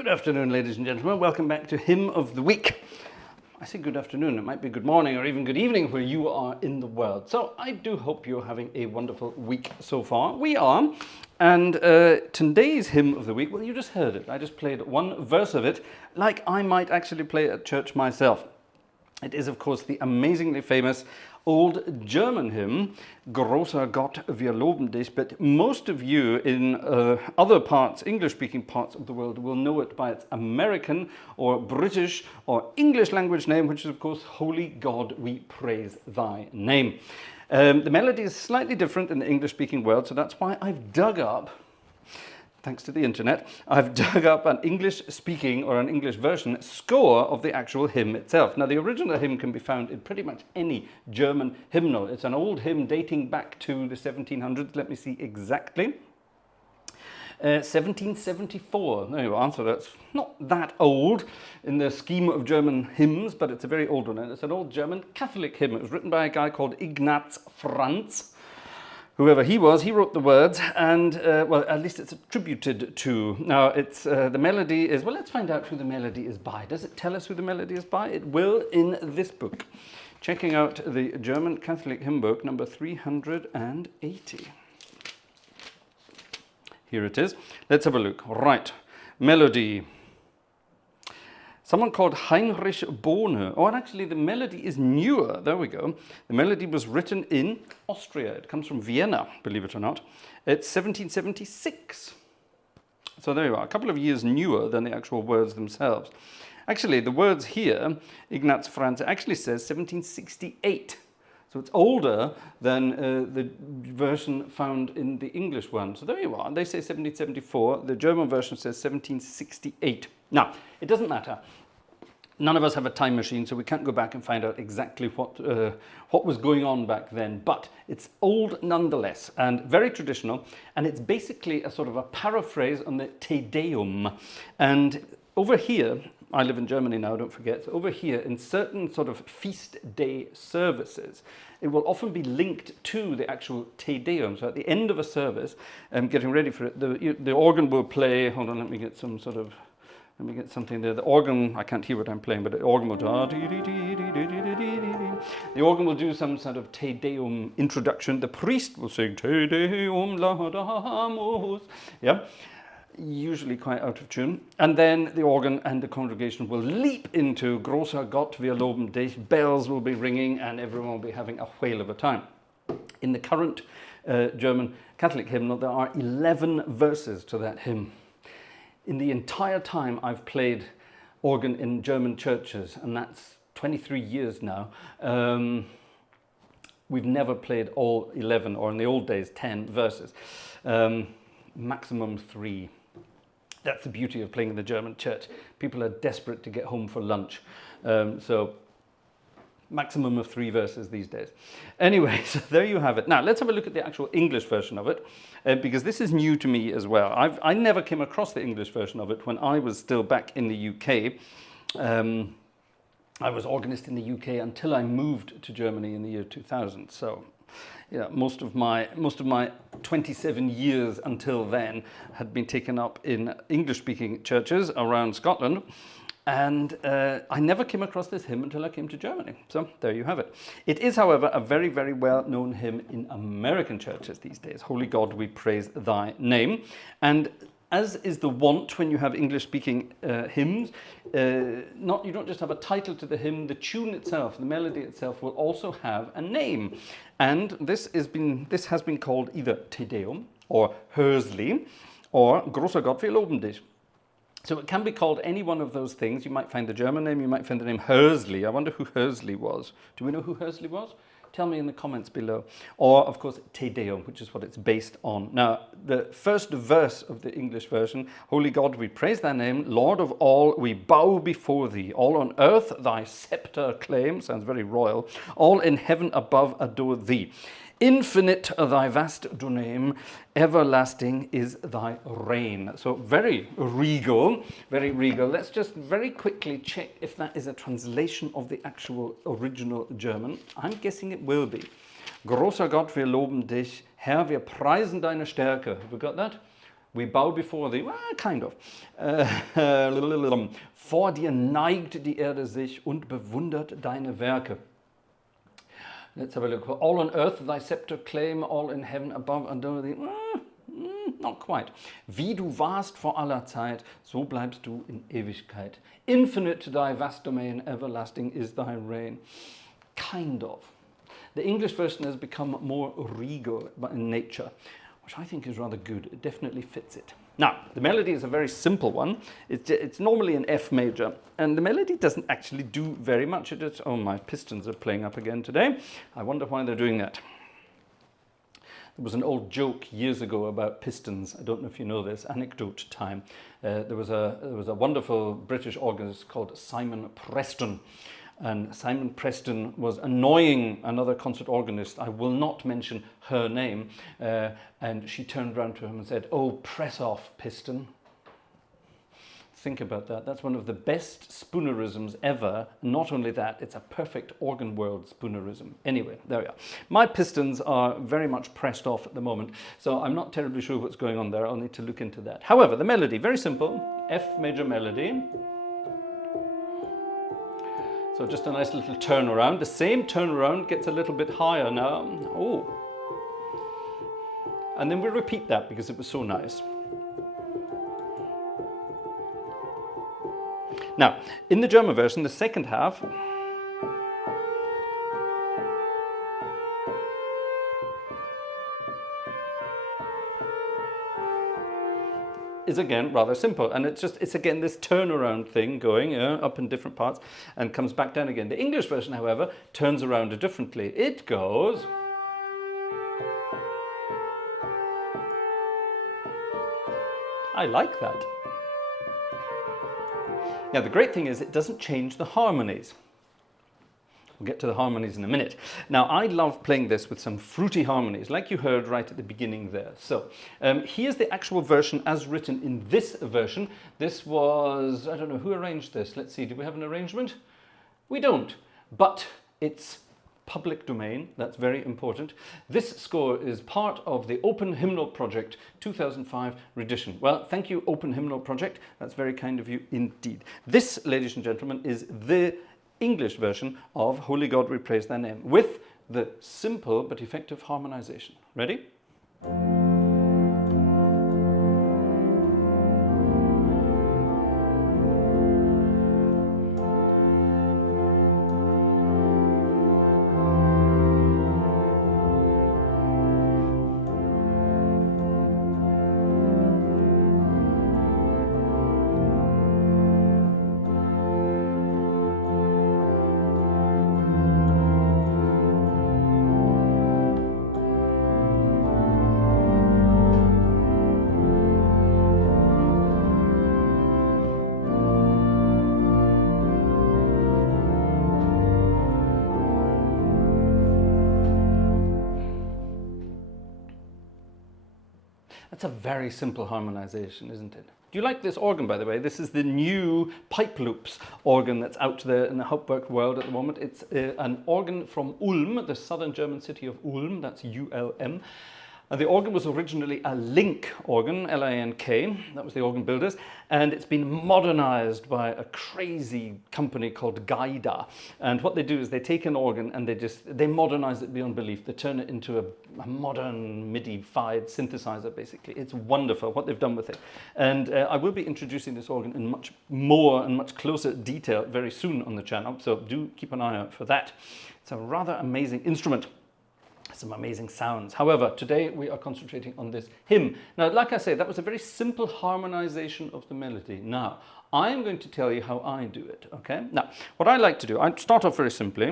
Good afternoon, ladies and gentlemen. Welcome back to Hymn of the Week. I say good afternoon, it might be good morning or even good evening where you are in the world. So I do hope you're having a wonderful week so far. We are. And today's Hymn of the Week, well, you just heard it. I just played one verse of it like I might actually play at church myself. It is, of course, the amazingly famous old German hymn, Großer Gott, wir loben Dich, but most of you in other parts, English-speaking parts of the world, will know it by its American or British or English language name, which is, of course, Holy God, we praise thy name. The melody is slightly different in the English-speaking world, so that's why I've dug up, thanks to the internet, I've dug up an English-speaking or an English version score of the actual hymn itself. Now, the original hymn can be found in pretty much any German hymnal. It's an old hymn dating back to the 1700s. Let me see exactly. 1774. There you are. So that's not that old in the scheme of German hymns, but it's a very old one. And it's an old German Catholic hymn. It was written by a guy called Ignaz Franz. Whoever he was, he wrote the words, and, well, at least it's attributed to. Now, it's the melody is, well, let's find out who the melody is by. Does it tell us who the melody is by? It will in this book. Checking out the German Catholic hymn book, number 380. Here it is. Let's have a look. Right. Melody. Someone called Heinrich Bohne. Oh, and actually the melody is newer. There we go. The melody was written in Austria. It comes from Vienna, believe it or not. It's 1776. So there you are, a couple of years newer than the actual words themselves. Actually, the words here, Ignaz Franz actually says 1768. So it's older than the version found in the English one. So there you are. They say 1774. The German version says 1768. Now, it doesn't matter. None of us have a time machine, so we can't go back and find out exactly what was going on back then. But it's old nonetheless and very traditional. And it's basically a sort of a paraphrase on the Te Deum. And over here, I live in Germany now, don't forget. So over here, in certain sort of feast day services, it will often be linked to the actual Te Deum. So at the end of a service, getting ready for it, the organ will play. Hold on, let me get something there. The organ, I can't hear what I'm playing, but the organ will the organ will do some sort of Te Deum introduction. The priest will sing Te Deum laudamus. Yeah. Usually quite out of tune. And then the organ and the congregation will leap into Großer Gott, wir loben Dich. Bells will be ringing and everyone will be having a whale of a time. In the current German Catholic hymnal, there are 11 verses to that hymn. In the entire time I've played organ in German churches, and that's 23 years now, we've never played all 11, or in the old days, 10 verses. Maximum 3. That's the beauty of playing in the German church. People are desperate to get home for lunch. So maximum of 3 verses these days. Anyway, so there you have it. Now, let's have a look at the actual English version of it, because this is new to me as well. I never came across the English version of it when I was still back in the UK. I was organist in the UK until I moved to Germany in the year 2000. So yeah, most of my 27 years until then had been taken up in English-speaking churches around Scotland, and I never came across this hymn until I came to Germany. So there you have it. It is, however, a very, very well-known hymn in American churches these days. Holy God, we praise thy name. And as is the wont when you have English-speaking hymns, you don't just have a title to the hymn, the tune itself, the melody itself will also have a name. And this has been called either Te Deum or Hörsli or Großer Gott, wir loben Dich. So it can be called any one of those things. You might find the German name, you might find the name Hörsli. I wonder who Hörsli was. Do we know who Hörsli was? Tell me in the comments below. Or, of course, Te Deum, which is what it's based on. Now, the first verse of the English version, Holy God, we praise thy name, Lord of all, we bow before thee. All on earth thy scepter claim, sounds very royal. All in heaven above adore thee. Infinite thy vast domain, everlasting is thy reign. So very regal, very regal. Let's just very quickly check if that is a translation of the actual original German. I'm guessing it will be. Großer Gott, wir loben dich. Herr, wir preisen deine Stärke. Have we got that? We bow before thee, kind of. Vor dir neigt die Erde sich und bewundert deine Werke. Let's have a look. All on earth thy scepter claim, all in heaven above and under thee. Not quite. Wie du warst vor aller Zeit, so bleibst du in Ewigkeit. Infinite thy vast domain, everlasting is thy reign. Kind of. The English version has become more regal in nature, which I think is rather good. It definitely fits it. Now, the melody is a very simple one. It's normally an F major, and the melody doesn't actually do very much. Oh, my pistons are playing up again today. I wonder why they're doing that. There was an old joke years ago about pistons. I don't know if you know this, anecdote time. There was a wonderful British organist called Simon Preston. And Simon Preston was annoying another concert organist. I will not mention her name. And she turned around to him and said, "Oh, press off, piston." Think about that. That's one of the best spoonerisms ever. Not only that, it's a perfect organ world spoonerism. Anyway, there we are. My pistons are very much pressed off at the moment, so I'm not terribly sure what's going on there. I'll need to look into that. However, the melody, very simple. F major melody. So just a nice little turnaround. The same turnaround gets a little bit higher now. Oh. And then we repeat that because it was so nice. Now, in the German version, the second half is again rather simple, and it's again this turnaround thing going up in different parts and comes back down again. The English version, however, turns around differently. It goes I like that. Now, the great thing is it doesn't change the harmonies. We'll get to the harmonies in a minute. Now, I love playing this with some fruity harmonies, like you heard right at the beginning there. So, here's the actual version as written in this version. This was, I don't know, who arranged this? Let's see, do we have an arrangement? We don't, but it's public domain. That's very important. This score is part of the Open Hymnal Project 2005 rendition. Well, thank you, Open Hymnal Project. That's very kind of you indeed. This, ladies and gentlemen, is the English version of Holy God, We Praise Thy Name, with the simple but effective harmonization. Ready? That's a very simple harmonization, isn't it? Do you like this organ, by the way? This is the new pipe loops organ that's out there in the Hauptwerk world at the moment. It's an organ from Ulm, the southern German city of Ulm, that's ULM. The organ was originally a Link organ, L-I-N-K, that was the organ builders, and it's been modernized by a crazy company called Gaida. And what they do is they take an organ and they modernize it beyond belief. They turn it into a modern MIDI-fied synthesizer, basically. It's wonderful what they've done with it. And I will be introducing this organ in much more and much closer detail very soon on the channel, so do keep an eye out for that. It's a rather amazing instrument. Some amazing sounds. However, today we are concentrating on this hymn. Now, like I said, that was a very simple harmonization of the melody. Now, I am going to tell you how I do it, okay? Now, what I like to do, I start off very simply.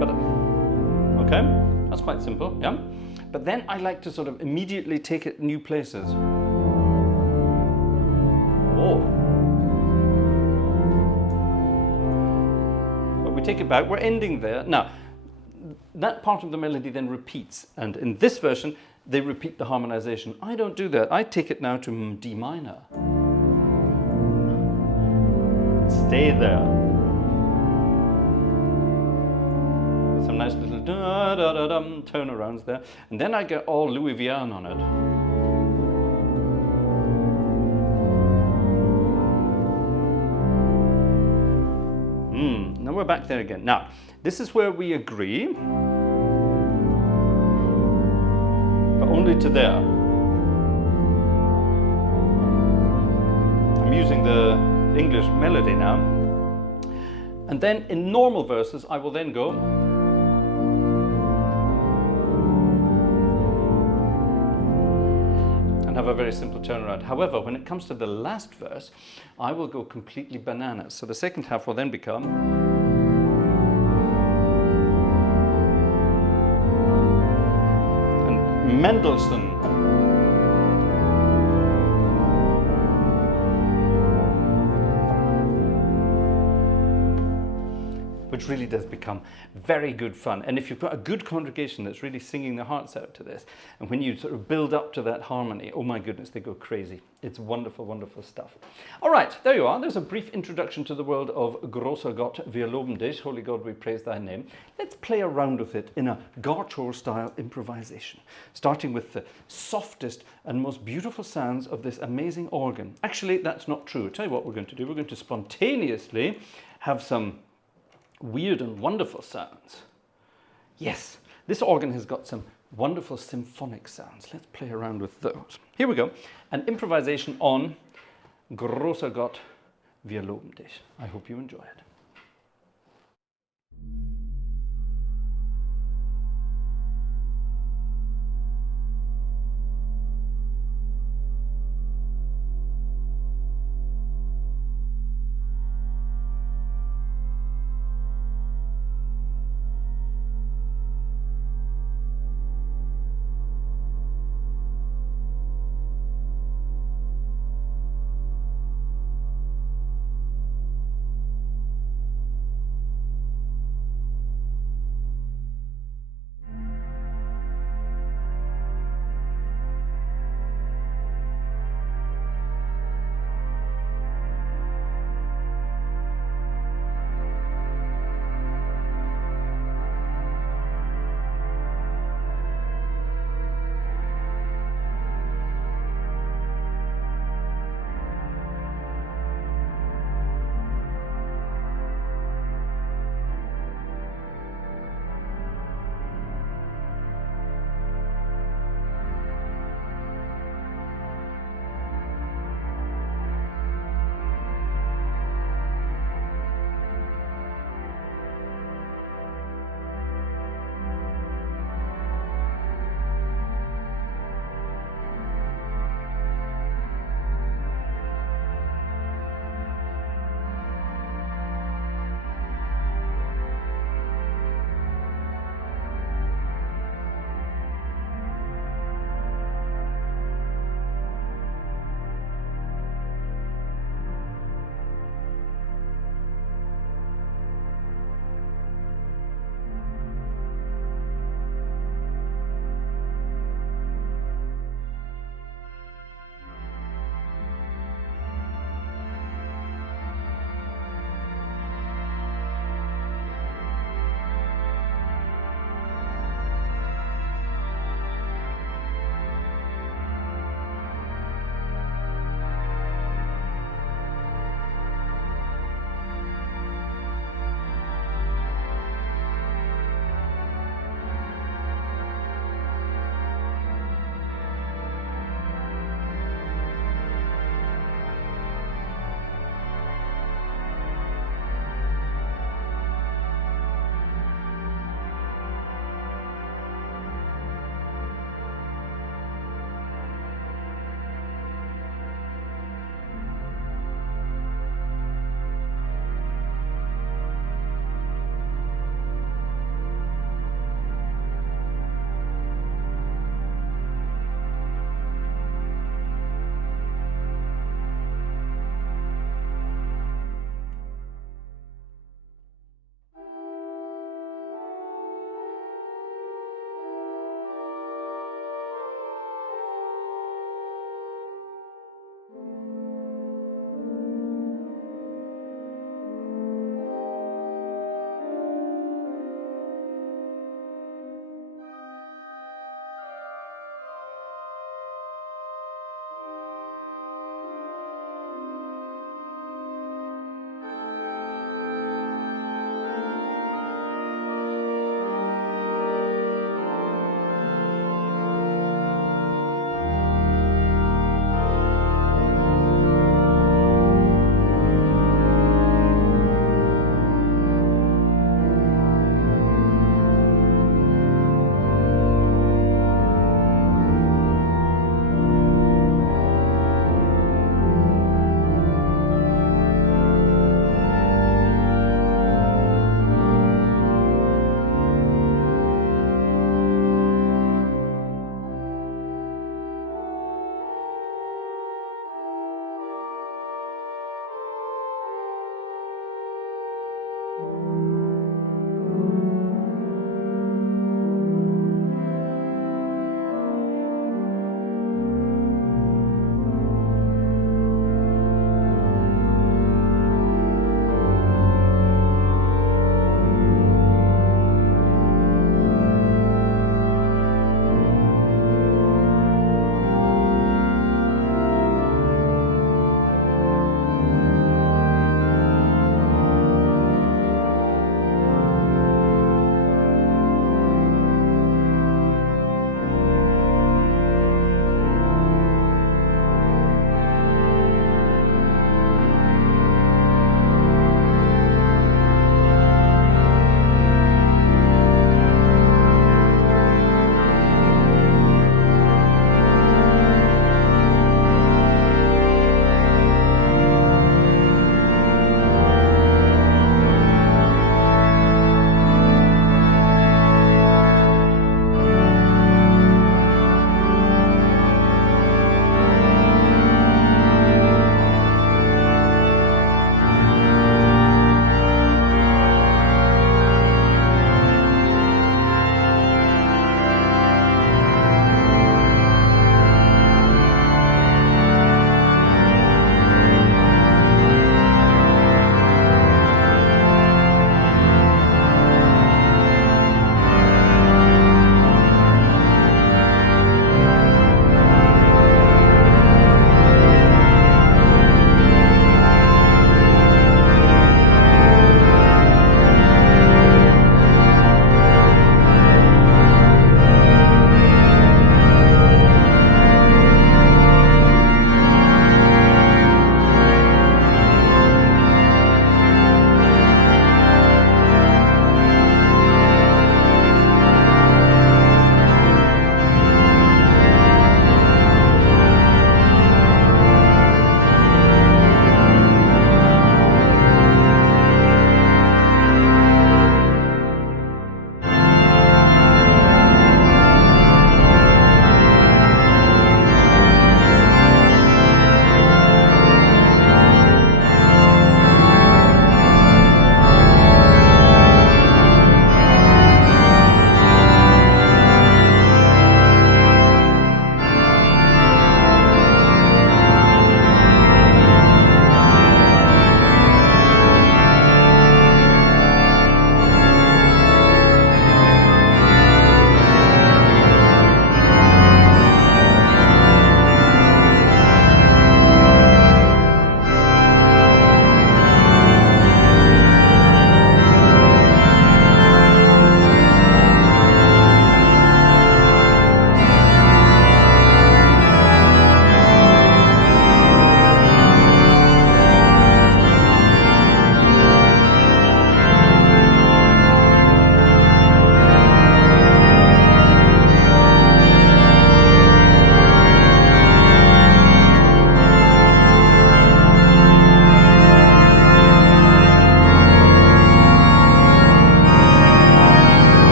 But, okay, that's quite simple, yeah? But then I like to sort of immediately take it new places. Oh. Take it back, we're ending there. Now, that part of the melody then repeats, and in this version, they repeat the harmonization. I don't do that. I take it now to D minor. Stay there. Some nice little da-da-da-dum turnarounds there. And then I get all Louis Vuitton on it. Now we're back there again. Now, this is where we agree, but only to there. I'm using the English melody now. And then in normal verses, I will then go and have a very simple turnaround. However, when it comes to the last verse, I will go completely bananas. So the second half will then become Mendelssohn. Which really does become very good fun. And if you've got a good congregation that's really singing their hearts out to this, and when you sort of build up to that harmony, oh my goodness, they go crazy. It's wonderful, wonderful stuff. All right, there you are. There's a brief introduction to the world of Großer Gott, wir loben Dich, Holy God, we praise thy name. Let's play around with it in a Gartshore style improvisation, starting with the softest and most beautiful sounds of this amazing organ. Actually, that's not true. I'll tell you what we're going to do. We're going to spontaneously have some weird and wonderful sounds. Yes, this organ has got some wonderful symphonic sounds. Let's play around with those. Here we go. An improvisation on Großer Gott, wir loben Dich. I hope you enjoy it.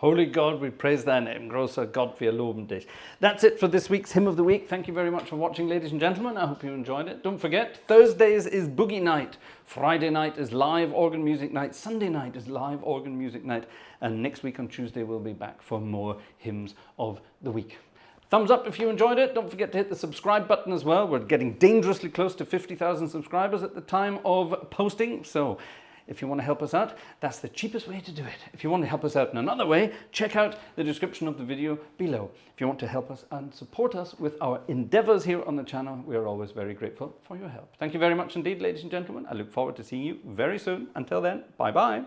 Holy God, we praise thy name. Großer Gott, wir loben Dich. That's it for this week's Hymn of the Week. Thank you very much for watching, ladies and gentlemen. I hope you enjoyed it. Don't forget, Thursdays is Boogie Night. Friday night is live organ music night. Sunday night is live organ music night. And next week on Tuesday, we'll be back for more Hymns of the Week. Thumbs up if you enjoyed it. Don't forget to hit the subscribe button as well. We're getting dangerously close to 50,000 subscribers at the time of posting. So if you want to help us out, that's the cheapest way to do it. If you want to help us out in another way, check out the description of the video below. If you want to help us and support us with our endeavors here on the channel, we are always very grateful for your help. Thank you very much indeed, ladies and gentlemen. I look forward to seeing you very soon. Until then, bye-bye.